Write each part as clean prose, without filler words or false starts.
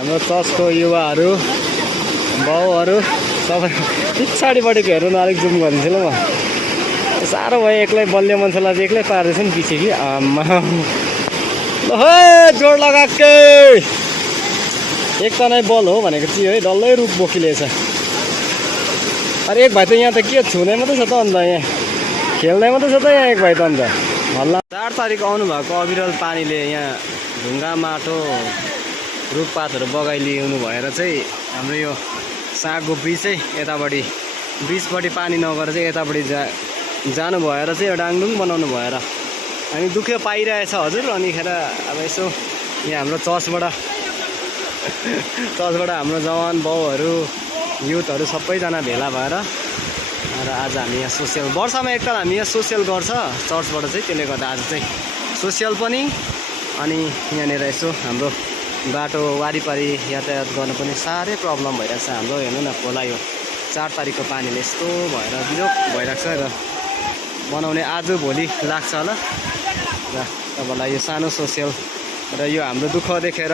हाम्रो चर्चको युवाहरू बाउहरू सबै पछाडिपट्टिको हेर्नु न अलिक जुम गरिदिन्छु ल म। साह्रो भयो एक्लै बलियो मान्छेलाई चाहिँ एक्लै पार्दैछु नि पछि कि आम्मा हे जोड लगाएकै एक त नै बल हो भनेको चाहिँ है डल्लै रुख बोकिलिएछ। अरे एक भाइ त यहाँ त के छुँदै मात्रै छ त अन्त यहाँ खेल्दै मात्रै छ त यहाँ एक भाइ त अन्त हल्ला। 4 तारिक आउनुभएको अविरल पानीले यहाँ ढुङ्गा माटो रुखपातहरू बगाइलिनु भएर चाहिँ हाम्रो यो सागको ब्रिज चाहिँ यतापट्टि ब्रिजपट्टि पानी नगएर चाहिँ यतापट्टि जानु भएर चाहिँ एउटा डाङडुङ बनाउनु भएर हामी दुःख पाइरहेछ हजुर। अनिखेर अब यसो यहाँ हाम्रो चर्चबाट हाम्रो जवान बाउहरू युथहरू सबैजना भेला भएर र आज हामी यहाँ सोसियल वर्षमा एकताल हामी यहाँ सोसियल गर्छ चर्चबाट चाहिँ, त्यसले गर्दा आज चाहिँ सोसियल पनि अनि यहाँनिर यसो हाम्रो बाटो वारिपारि यातायात गर्नु पनि साह्रै प्रब्लम भइरहेको छ हाम्रो। हेर्नु न खोला यो 4 तारिकको पानीले यस्तो भएर बिजोक भइरहेको छ र बनाउने आज भोलि लाग्छ होला। र तपाईँलाई यो सानो सोसियल र यो हाम्रो दुःख देखेर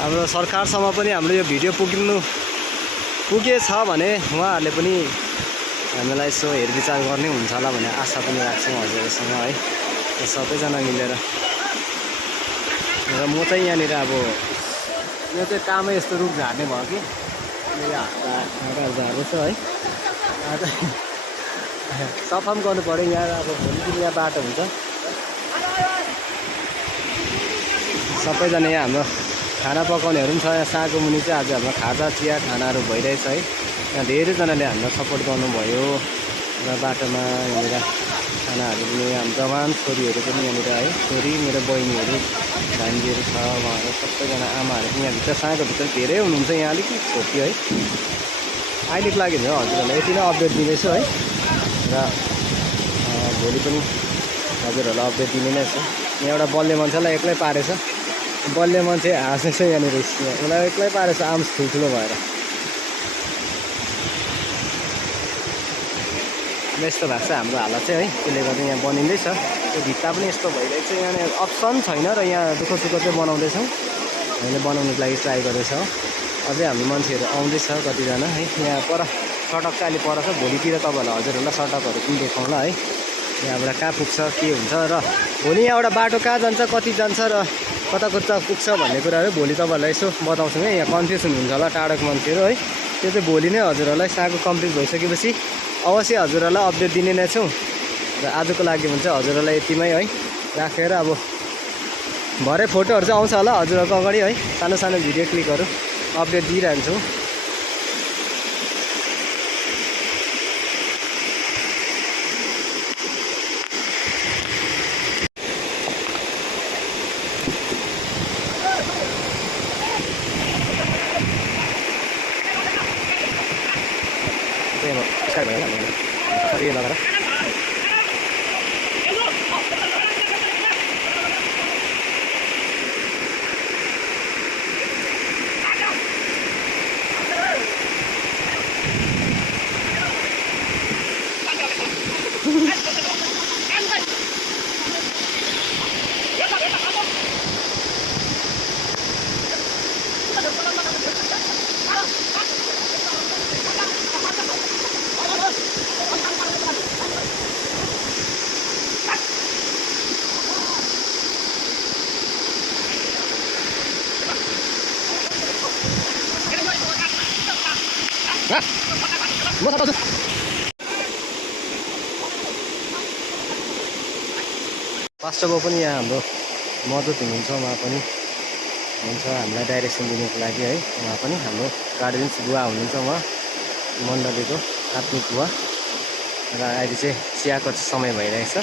हाम्रो सरकारसम्म पनि हाम्रो यो भिडियो पुगेछ भने उहाँहरूले पनि हामीलाई यसो हेरविचार गर्ने हुन्छ होला भन्ने आशा पनि राख्छौँ हजुरहरूसँग है। सबैजना मिलेर र म चाहिँ यहाँनिर अब यो चाहिँ कामै यस्तो रुख झार्ने भयो कि मेरो हातमा झार्दैछ है। आज सफा पनि गर्नु पऱ्यो यहाँ। अब भोलिदेखि यहाँ बाटो हुन्छ सबैजना यहाँ हाम्रो खाना पकाउनेहरू पनि छ। यहाँ सागो मुनि चाहिँ आज हाम्रो खाजा चिया खानाहरू भइरहेछ है। यहाँ धेरैजनाले हामीलाई सपोर्ट गर्नुभयो र बाटोमा यहाँनिर खानाहरू पनि हाम्रो जवान छोरीहरू पनि यहाँनिर है, छोरी मेरो बहिनीहरू भान्जीहरू छ उहाँहरू सबैजना आमाहरू पनि यहाँभित्र सागोभित्र धेरै हुनुहुन्छ। यहाँ अलिकति छोटी है अहिलेको लागि हो हजुरहरूलाई यति नै अपडेट दिँदैछु है। र भोलि पनि हजुरहरूलाई अपडेट दिने नै छ। यहाँ एउटा बल्ने मान्छेलाई एक्लै पारेछ, बल्ने मान्छे हाँसेछ यहाँनिर उसलाई एक्लै पारेछ आर्म्स ठुल्ठुलो भएर। यस्तो भएको छ हाम्रो हालत चाहिँ है, त्यसले गर्दा यहाँ बनिँदैछ। त्यो भित्ता पनि यस्तो भइरहेको छ, यहाँ अप्सन छैन र यहाँ दुःख चाहिँ बनाउँदैछौँ। हामीले बनाउनुको लागि ट्राई गर्दैछौँ। अझै हाम्रो मान्छेहरू आउँदैछ कतिजना है। यहाँ पर सडक चाहिँ अहिले पर छ, भोलितिर तपाईँहरूलाई हजुरहरूलाई सडकहरू पनि देखाउँला है। यहाँबाट कहाँ पुग्छ के हुन्छ र भोलि यहाँबाट बाटो कहाँ जान्छ कति जान्छ र कता पुग्छ भन्ने कुराहरू भोलि तपाईँहरूलाई यसो बताउँछौँ है। यहाँ कन्फ्युजन हुन्छ होला टाढोको मान्छेहरू है, त्यो चाहिँ भोलि नै हजुरहरूलाई सागो कम्प्लिट भइसकेपछि अवश्य हजुरहरूलाई अपडेट दिने नै छौँ। र आजको लागि हुन्छ हजुरहरूलाई यतिमै है राखेर अब भरे फोटोहरू चाहिँ आउँछ होला हजुरहरूको अगाडि है। सानो सानो भिडियो क्लिकहरू अपडेट दिइरहन्छौँ। पास्टर बाउ पनि यहाँ हाम्रो मद्दत हुनुहुन्छ, उहाँ पनि हुन्छ हामीलाई डाइरेक्सन दिनुको लागि है। उहाँ पनि हाम्रो गार्जियन्स बुवा हुनुहुन्छ, उहाँ मण्डलीको आत्मिक बुवा। र अहिले चाहिँ चियाको समय भइरहेछ।